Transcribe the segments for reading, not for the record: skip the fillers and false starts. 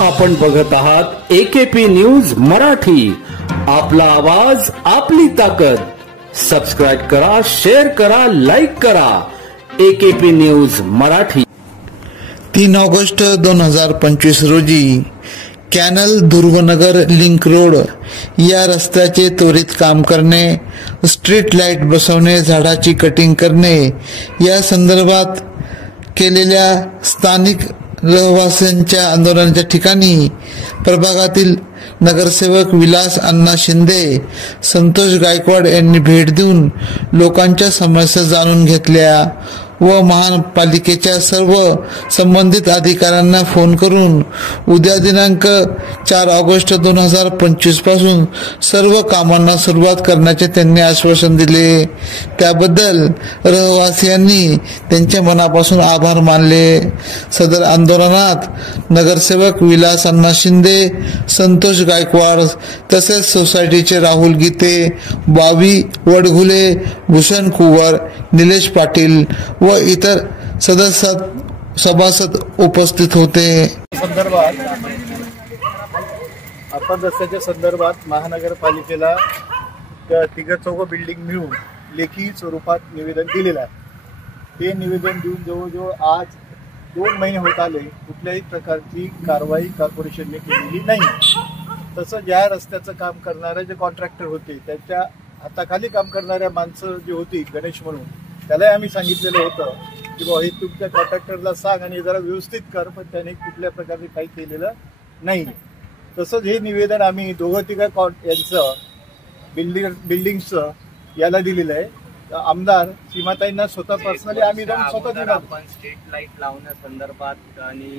आपण बघत आहात AKP न्यूज मराठी. आपला आवाज आपली ताकद. सबस्क्राइब करा, शेअर करा, लाईक करा. AKP news Marathi. 3 ऑगस्ट 2025 रोजी कॅनल दुर्गनगर लिंक रोड या रस्त्याचे त्वरित काम करणे, स्ट्रीट लाईट बसवणे, झाडाची कटिंग करणे या संदर्भात केलेल्या स्थानिक रहिवाशांच्या आंदोलनाच्या ठिकाणी प्रभागातील नगरसेवक विलास अण्णा शिंदे, संतोष गायकवाड यांनी भेट देऊन लोकांच्या समस्या जाणून घेतल्या व महापालिकेच्या सर्व संबंधित अधिकाऱ्यांना फोन करून उद्या दिनांक 4 ऑगस्ट 2025 पासून सर्व कामांना सुरुवात करण्याचे त्यांनी आश्वासन दिले. त्याबद्दल रहिवासियांनी त्यांच्या मनापासून आभार मानले. सदर आंदोलनात नगरसेवक विलास अण्णा शिंदे, संतोष गायकवाड तसेच सोसायटीचे राहुल गीते, बावी वडघुले, भूषण कुवर, निलेश पाटील व इतर सभासद उपस्थित होते. आपण रस्त्याच्या संदर्भात महानगरपालिकेला 3-4 बिल्डिंग मिळून लेखी स्वरूपात निवेदन दिलेलं आहे. ते निवेदन देऊन जवळजवळ आज 2 महिने होत आले. कुठल्याही प्रकारची कारवाई कॉर्पोरेशनने केलेली नाही. तसं ज्या रस्त्याचं काम करणारे जे कॉन्ट्रॅक्टर होते त्यांच्या हाताखाली काम करणाऱ्या माणसं जी होती, गणेश म्हणून, त्यालाही आम्ही सांगितलेलं होतं की बाबा हे तुमच्या कॉन्ट्रॅक्टरला सांग आणि जरा व्यवस्थित कर, पण त्याने कुठल्या प्रकारे काही केलेलं नाही. तसंच हे निवेदन आम्ही 2-3 यांचं बिल्डिंगचं याला दिलेलं आहे. आमदार सीमाताईंना स्वतः पर्सनली आम्ही स्वतः दिलं. आपण स्ट्रीट लाईट लावण्यासंदर्भात आणि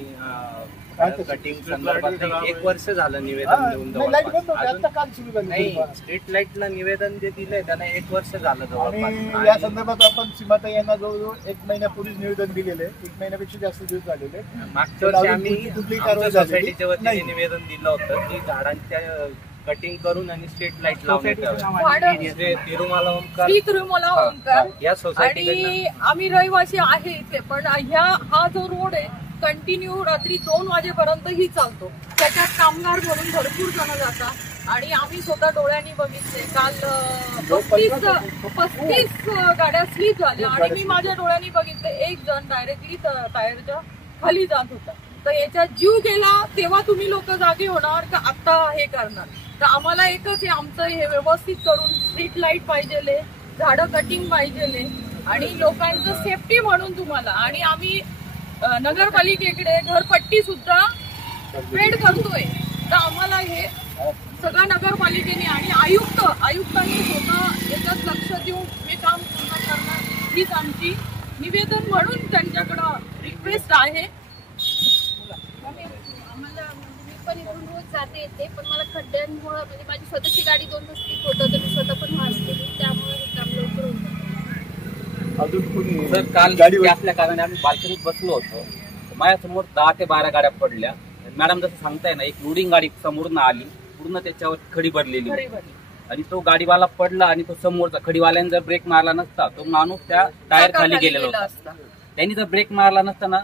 कटिंग संदर्भात 1 वर्ष झालं निवेदन देऊन. नाही, स्ट्रीट लाईटला निवेदन जे दिलंय त्यांना 1 वर्ष झालं जवळपास. या संदर्भात आपण सीमाताई यांना जवळजवळ 1 महिन्यापूर्वीच निवेदन दिलेले. 1 महिन्यापेक्षा जास्त दिवस झालेले. मागच्या वर्षी आम्ही सोसायटीच्या वतीने निवेदन दिलं होतं की झाडांच्या कटिंग करून आणि स्ट्रीट लाईट तिरुमला ओंकार या सोसायटी. आणि आम्ही रहिवासी आहे इथे, पण हा जो रोड आहे कंटिन्यू रात्री 2 वाजेपर्यंतही चालतो. त्याच्यात कामगार म्हणून भरपूर जण जातात आणि आम्ही स्वतः डोळ्यांनी बघितले. काल 35 गाड्या स्लीप झाल्या आणि मी माझ्या डोळ्यांनी बघितले. एक जण डायरेक्टली टायरच्या खाली जात होता. तर याच्यात जीव गेला. तेव्हा तुम्ही लोक जागे होणार का आता हे करणार? तर आम्हाला एकच आहे, आमचं हे व्यवस्थित करून स्ट्रीट लाईट पाहिजे, झाडं कटिंग पाहिजे आणि लोकांचं सेफ्टी म्हणून तुम्हाला. आणि आम्ही नगरपालिकेकडे घरपट्टी सुद्धा पेड करतोय. तर आम्हाला हे सगळं नगरपालिकेने आणि आयुक्तांनी स्वतः याच्यात लक्ष देऊन हे काम पूर्ण करणार हीच आमची निवेदन म्हणून त्यांच्याकडं रिक्वेस्ट आहे. पण इथून रोज जाते येते, पण मला खड्ड्यांमुळे म्हणजे माझी स्वतःची गाडी 2 स्लीप होतं, तर मी स्वतः पण वाचते, त्यामुळे हे काम लवकर होतं. अजून कोणी सर काल गाडी असल्या कारणाने आम्ही बाल्कनीत बसलो होतो. माझ्यासमोर 10 ते 12 गाड्या पडल्या. मॅडम जसं सांगताय ना, एक लोडिंग गाडी समोरून आली, पूर्ण त्याच्यावर खडी भरलेली आणि तो गाडीवाला पडला आणि तो समोरचा खडीवाल्याने जर ब्रेक मारला नसता तो माणूस त्या टायर खाली गेलेला होता. त्यांनी जर ब्रेक मारला नसता ना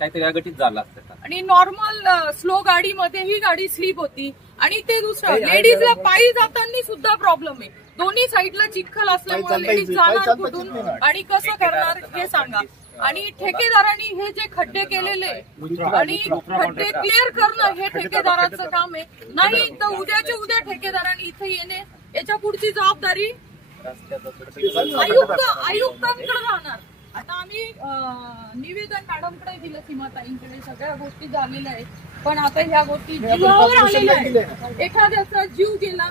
काहीतरी अघटित झालं असतं. आणि नॉर्मल स्लो गाडीमध्ये ही गाडी स्लीप होती. आणि ते दुसरं, लेडीजला पायी जाताना सुद्धा प्रॉब्लेम आहे. दोन्ही साईडला चिखल असल्यामुळे लेडीज जाणार कुठून आणि कसं करणार हे सांगा. आणि ठेकेदारांनी हे जे खड्डे केलेले आणि खड्डे क्लिअर करणं हे ठेकेदाराचं काम आहे. नाही तर उद्याच्या उद्या ठेकेदारांनी इथे येणे, याच्या पुढची जबाबदारी आयुक्तांकडे राहणार. आता आम्ही निवेदन मॅडमकडे दिलं, सीमाताईंकडे, सगळ्या गोष्टी झालेल्या आहेत. पण आता ह्या गोष्टी जीवावर आलेल्या आहेत. एखाद्याचा जीव गेला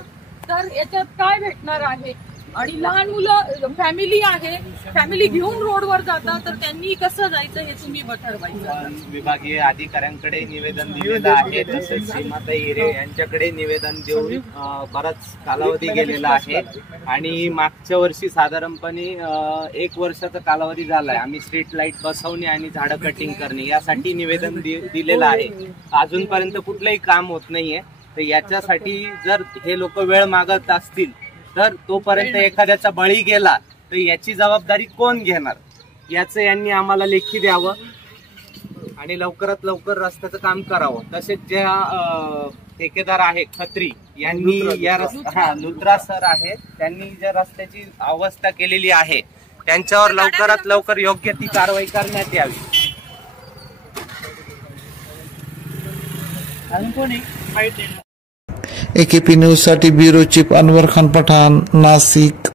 तर याच्यात काय भेटणार आहे? आणि लहान मुलं, फॅमिली आहे, फॅमिली घेऊन रोडवर जातात, तर त्यांनी कसं जायचं हे तुम्ही ठरवायचं. विभागीय अधिकाऱ्यांकडे निवेदन दिलेलं आहे. तसेच सीमाताई हिरे यांच्याकडे निवेदन देऊन बराच कालावधी गेलेला आहे. आणि मागच्या वर्षी साधारणपणे 1 वर्षाचा कालावधी झालाय. आम्ही स्ट्रीट लाईट बसवणे आणि झाडं कटिंग करणे यासाठी निवेदन दिलेलं आहे. अजूनपर्यंत कुठलंही काम होत नाहीये. तर याच्यासाठी जर हे लोक वेळ मागत असतील तर तोपर्यंत एखाद्याचा बळी गेला तर याची जबाबदारी कोण घेणार याचं यांनी आम्हाला लेखी द्यावं. आणि आणि लवकरात लवकर रस्त्याचं काम करावं. तसेच ज्या ठेकेदार आहे खत्री यांनी लुत्रा सर आहेत, त्यांनी ज्या रस्त्याची अवस्था केलेली आहे त्यांच्यावर लवकरात लवकर योग्य ती कारवाई करण्यात यावी. AKP न्यूज साठी ब्युरो चीफ अनवर खान पठाण, नाशिक.